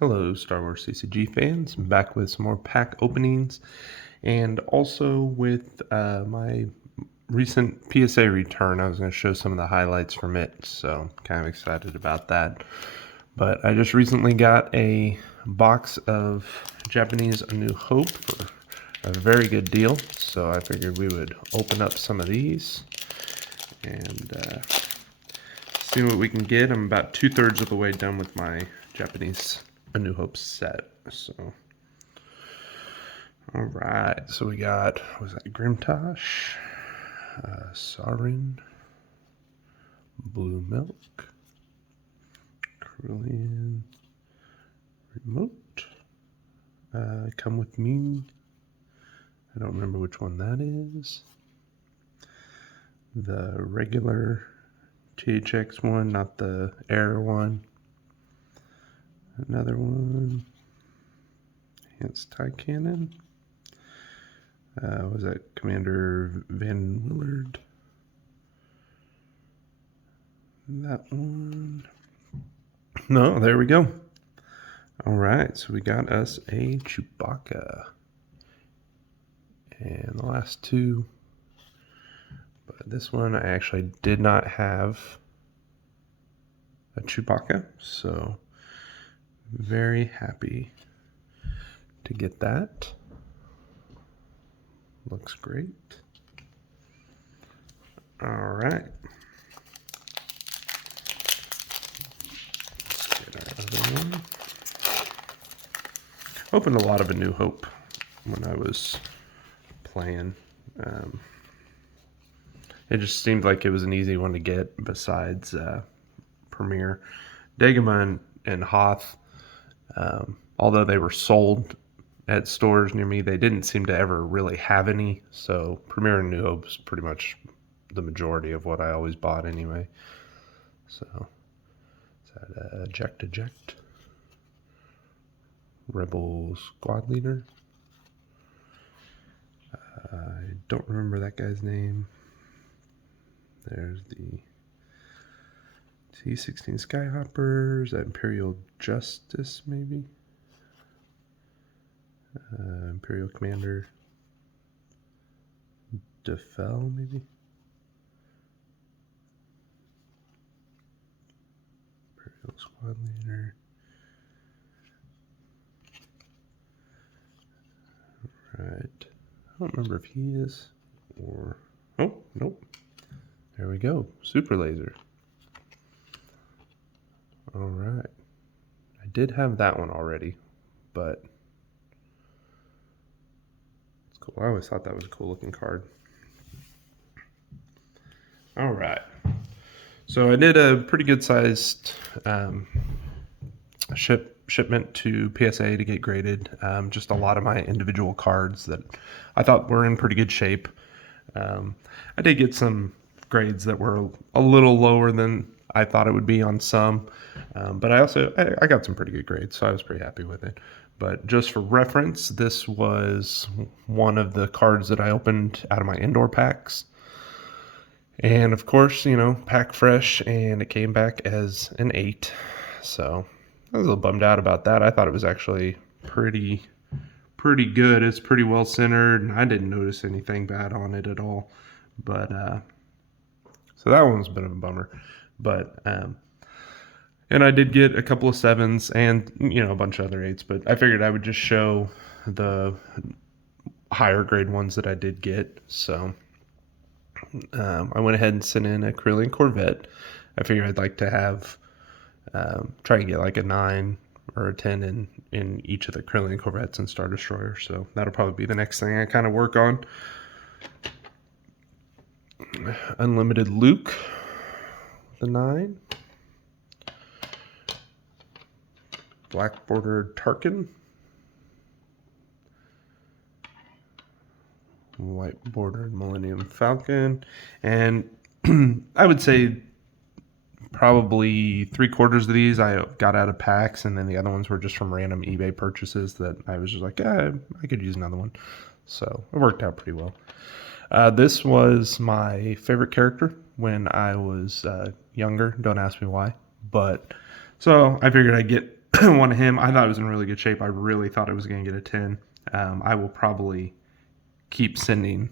Hello, Star Wars CCG fans. I'm back with some more pack openings and also with my recent PSA return. I was going to show some of the highlights from it, so kind of excited about that. But I just recently got a box of Japanese A New Hope for a very good deal, so I figured we would open up some of these and see what we can get. I'm about 2/3 of the way done with my Japanese A New Hope set. So, all right. So we got, was that Grimtosh, Sarin, Blue Milk, Cerulean, Remote, Come With Me. I don't remember which one that is. The regular THX one, not the Air one. Another one. Enhanced TIE Cannon. Was that Commander Van Willard? That one. No, there we go. All right, so we got us a Chewbacca. And the last two. But this one, I actually did not have a Chewbacca, so very happy to get that. Looks great. All right. Let's get our other one. Opened a lot of A New Hope when I was playing. It just seemed like it was an easy one to get besides Premiere. Dagobah and Hoth, although they were sold at stores near me, they didn't seem to ever really have any. So Premiere and New Hope is pretty much the majority of what I always bought anyway. So is that eject? Rebel Squad Leader. I don't remember that guy's name. There's the T-16 Skyhoppers, Imperial Justice, maybe? Imperial Commander DeFell, maybe? Imperial Squad Leader. Right. I don't remember if he is or... Oh, nope. There we go. Super Laser. All right. I did have that one already, but it's cool. I always thought that was a cool looking card. All right. So I did a pretty good sized shipment to PSA to get graded. Just a lot of my individual cards that I thought were in pretty good shape. I did get some grades that were a little lower than I thought it would be on some, but I got some pretty good grades, so I was pretty happy with it. But just for reference, this was one of the cards that I opened out of my indoor packs. And of course, pack fresh, and it came back as an 8. So I was a little bummed out about that. I thought it was actually pretty good. It's pretty well centered, and I didn't notice anything bad on it at all. But so that one was a bit of a bummer. But and I did get a couple of 7s and a bunch of other 8s. But I figured I would just show the higher grade ones that I did get. So I went ahead and sent in a Cerulean Corvette. I figured I'd like to have try and get like a 9 or a 10 in each of the Cerulean Corvettes and Star Destroyer. So that'll probably be the next thing I kind of work on. Unlimited Luke, the 9. Black bordered Tarkin. White bordered Millennium Falcon. And I would say probably 3/4 of these I got out of packs, and then the other ones were just from random eBay purchases that I was just like, I could use another one. So it worked out pretty well. This was my favorite character when I was younger. Don't ask me why. But so I figured I'd get one of him. I thought it was in really good shape. I really thought it was going to get a 10. I will probably keep sending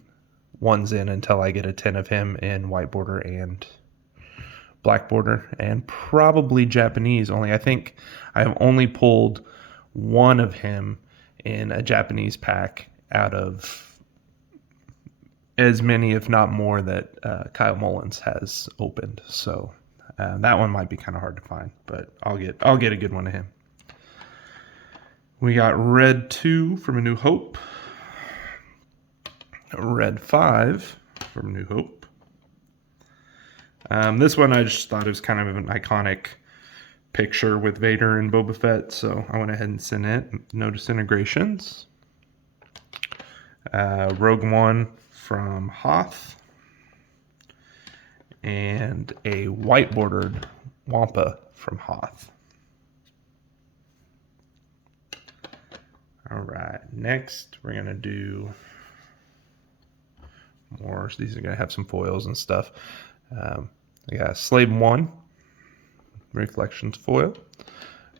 ones in until I get a 10 of him in white border and black border, and probably Japanese. Only I think I have only pulled one of him in a Japanese pack out of as many, if not more, that Kyle Mullins has opened. So that one might be kind of hard to find, but I'll get a good one of him. We got Red 2 from A New Hope, Red 5 from A New Hope. This one I just thought it was kind of an iconic picture with Vader and Boba Fett, so I went ahead and sent it. No disintegrations. Rogue One from Hoth, and a white bordered Wampa from Hoth. All right, next we're gonna do more. So these are gonna have some foils and stuff. I got Slave 1 Reflections foil.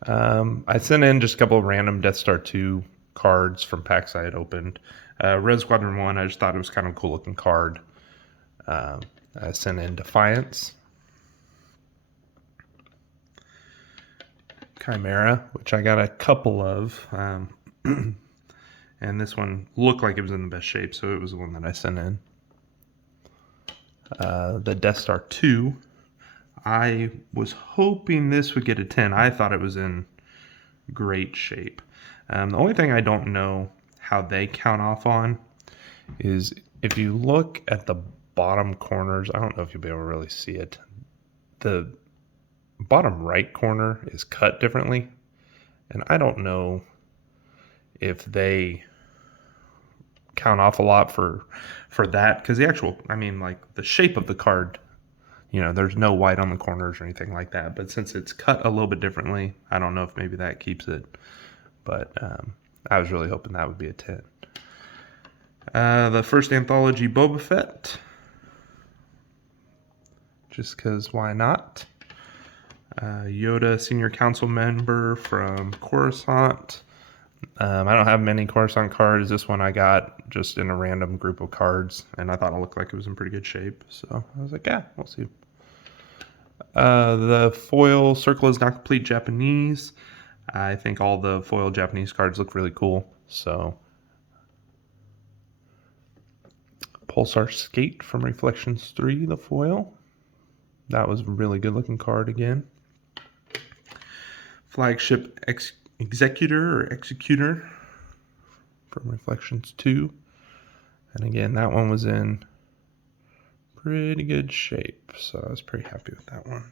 I sent in just a couple of random Death Star 2 cards from packs I had opened. Red Squadron 1, I just thought it was kind of a cool looking card. I sent in Defiance, Chimera, which I got a couple of. And this one looked like it was in the best shape, so it was the one that I sent in. The Death Star 2, I was hoping this would get a 10. I thought it was in great shape. The only thing I don't know how they count off on is if you look at the bottom corners, I don't know if you'll be able to really see it. The bottom right corner is cut differently, and I don't know if they count off a lot for that, because the actual, I mean, like the shape of the card, you know, there's no white on the corners or anything like that, but since it's cut a little bit differently, I don't know if maybe that keeps it, but I was really hoping that would be a 10. The first anthology Boba Fett, just because why not? Yoda Senior Council member from Coruscant. I don't have many Coruscant cards. This one I got just in a random group of cards, and I thought it looked like it was in pretty good shape. So I was like, yeah, we'll see. The foil Circle is Not Complete Japanese. I think all the foil Japanese cards look really cool. So Pulsar Skate from Reflections 3, the foil. That was a really good looking card again. Flagship Executor from Reflections 2. And again, that one was in pretty good shape, so I was pretty happy with that one.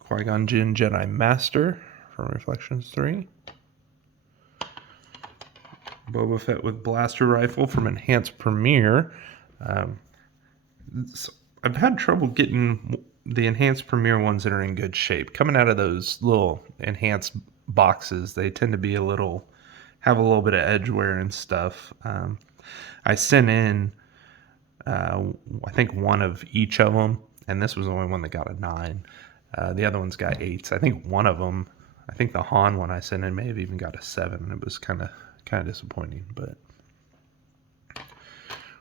Qui-Gon Jinn Jedi Master from Reflections 3. Boba Fett with Blaster Rifle from Enhanced Premiere. I've had trouble getting the Enhanced Premiere ones that are in good shape. Coming out of those little enhanced boxes, they tend to be have a little bit of edge wear and stuff. I sent in, I think one of each of them, and this was the only one that got a 9. The other ones got 8s. I think one of them, I think the Han one I sent in may have even got a 7. It was kind of disappointing, but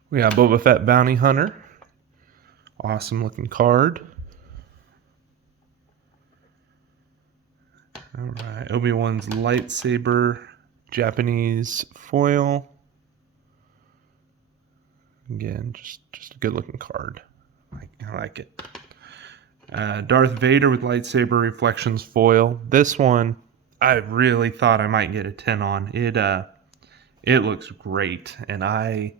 we got Boba Fett Bounty Hunter. Awesome looking card. All right, Obi-Wan's Lightsaber Japanese foil. Again, just a good looking card. I like it. Darth Vader with Lightsaber Reflections foil. This one, I really thought I might get a 10 on. It looks great, and I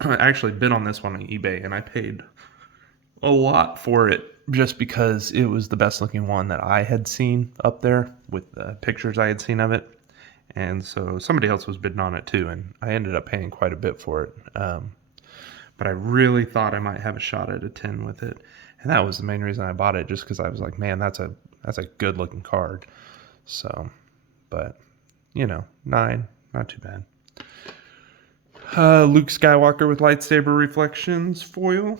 actually bid on this one on eBay, and I paid a lot for it just because it was the best looking one that I had seen up there with the pictures I had seen of it. And so somebody else was bidding on it too, and I ended up paying quite a bit for it. But I really thought I might have a shot at a 10 with it. And that was the main reason I bought it, just because I was like, man, that's a good looking card. So, but, 9, not too bad. Luke Skywalker with Lightsaber Reflections foil.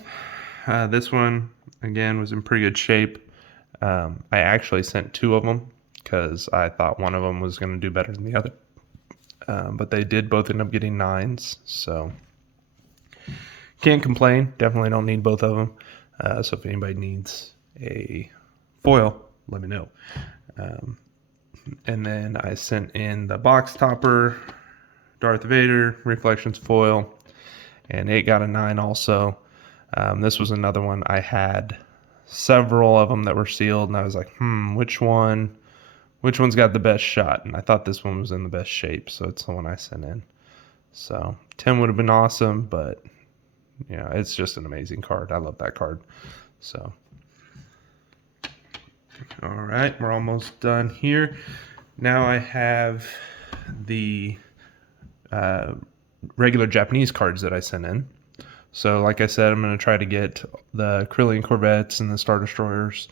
This one, again, was in pretty good shape. I actually sent 2 of them because I thought one of them was going to do better than the other. But they did both end up getting 9s, so can't complain. Definitely don't need both of them. So if anybody needs a foil, let me know. And then I sent in the box topper, Darth Vader, Reflections foil, and it got a 9 also. This was another one. I had several of them that were sealed, and I was like, which one's got the best shot? And I thought this one was in the best shape, so it's the one I sent in. So 10 would have been awesome, but it's just an amazing card. I love that card. So all right, we're almost done here. Now I have the regular Japanese cards that I sent in. So like I said, I'm going to try to get the Corellian Corvettes and the Star Destroyers.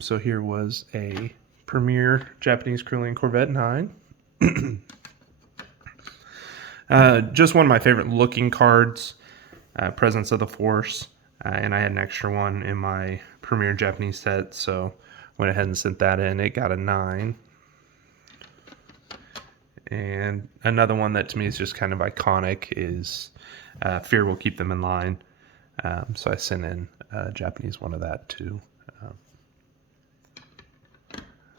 So here was a Premier Japanese Corellian Corvette 9. Just one of my favorite looking cards, Presence of the Force. And I had an extra one in my Premier Japanese set, so went ahead and sent that in. It got a 9. And another one that to me is just kind of iconic is Fear Will Keep Them in Line. So I sent in a Japanese one of that too.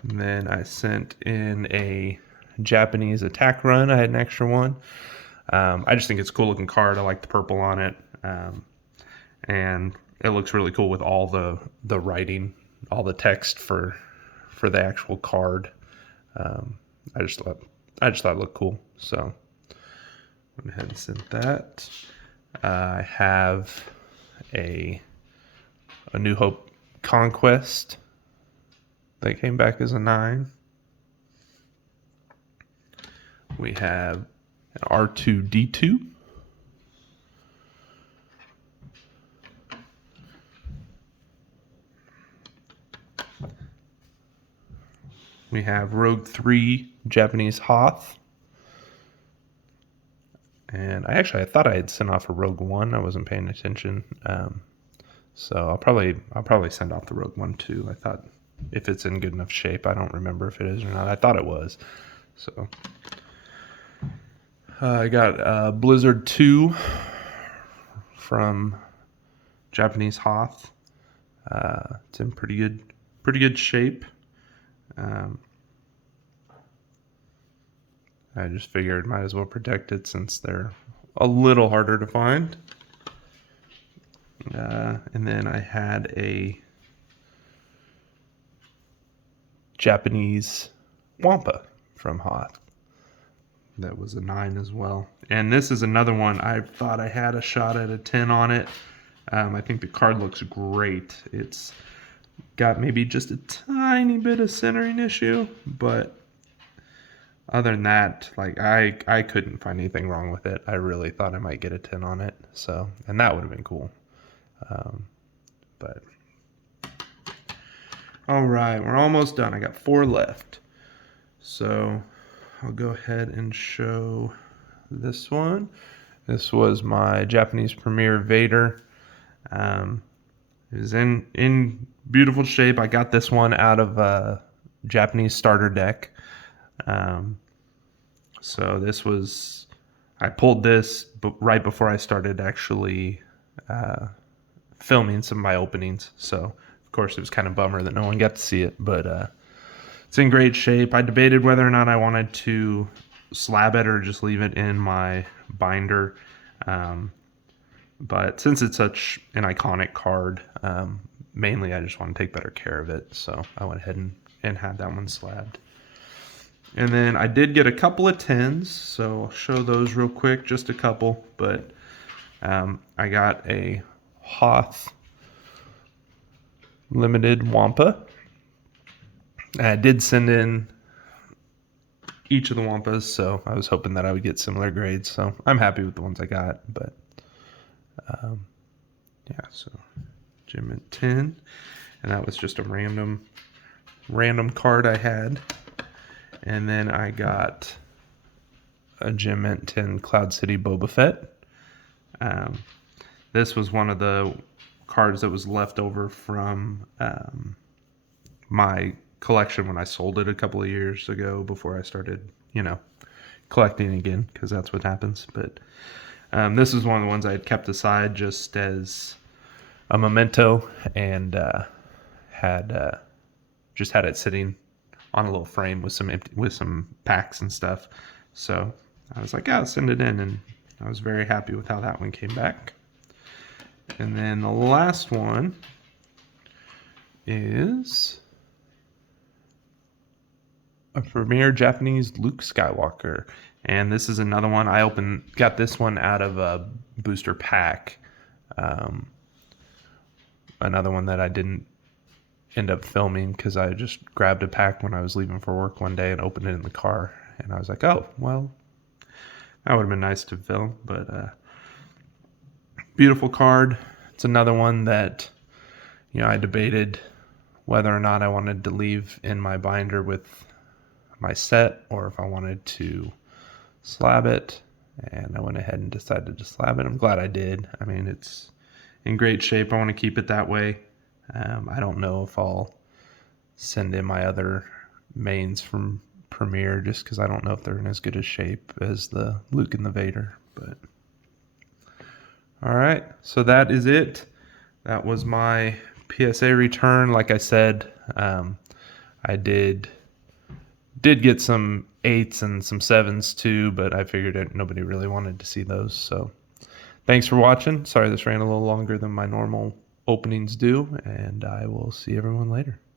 And then I sent in a Japanese attack run. I had an extra one. I just think it's a cool looking card. I like the purple on it. And it looks really cool with all the writing, all the text for the actual card. I just thought it looked cool, so went ahead and sent that. I have a New Hope Conquest that came back as a 9. We have an R2-D2. We have Rogue 3 Japanese Hoth. And I thought I had sent off a Rogue 1. I wasn't paying attention. So I'll probably send off the Rogue 1 too. I thought if it's in good enough shape. I don't remember if it is or not. I thought it was. So I got Blizzard 2 from Japanese Hoth. It's in pretty good shape. I just figured might as well protect it since they're a little harder to find. And then I had a Japanese Wampa from Hoth. That was a 9 as well. And this is another one. I thought I had a shot at a 10 on it. I think the card looks great. It's got maybe just a tiny bit of centering issue, but other than that, like I couldn't find anything wrong with it. I really thought I might get a 10 on it. So, and that would have been cool. But all right, we're almost done. I got 4 left. So I'll go ahead and show this one. This was my Japanese Premier Vader. It was in beautiful shape. I got this one out of a Japanese starter deck. So this was, I pulled this right before I started actually filming some of my openings. So of course it was kind of a bummer that no one got to see it, but it's in great shape. I debated whether or not I wanted to slab it or just leave it in my binder. But since it's such an iconic card, mainly I just want to take better care of it. So I went ahead and had that one slabbed. And then I did get a couple of 10s, so I'll show those real quick, just a couple. But I got a Hoth Limited Wampa. I did send in each of the Wampas, so I was hoping that I would get similar grades. So I'm happy with the ones I got, but yeah, so Gem Mint 10, and that was just a random card I had. And then I got a Gem Mint 10 Cloud City Boba Fett. This was one of the cards that was left over from my collection when I sold it a couple of years ago before I started, collecting again, because that's what happens. But this is one of the ones I had kept aside just as a memento, and had just had it sitting on a little frame with some packs and stuff. So I was like, yeah, I'll send it in, and I was very happy with how that one came back. And then the last one is a Premier Japanese Luke Skywalker. And this is another one. Got this one out of a booster pack. Another one that I didn't end up filming because I just grabbed a pack when I was leaving for work one day and opened it in the car. And I was like, oh, well, that would have been nice to film. But beautiful card. It's another one that, I debated whether or not I wanted to leave in my binder with my set or if I wanted to slab it. And I went ahead and decided to slab it. I'm glad I did. I mean, it's in great shape. I want to keep it that way. I don't know if I'll send in my other mains from Premier just because I don't know if they're in as good a shape as the Luke and the Vader. But all right, so that is it. That was my PSA return. Like I said, I did get some 8s and some 7s too, but I figured nobody really wanted to see those. So thanks for watching. Sorry this ran a little longer than my normal openings do, and I will see everyone later.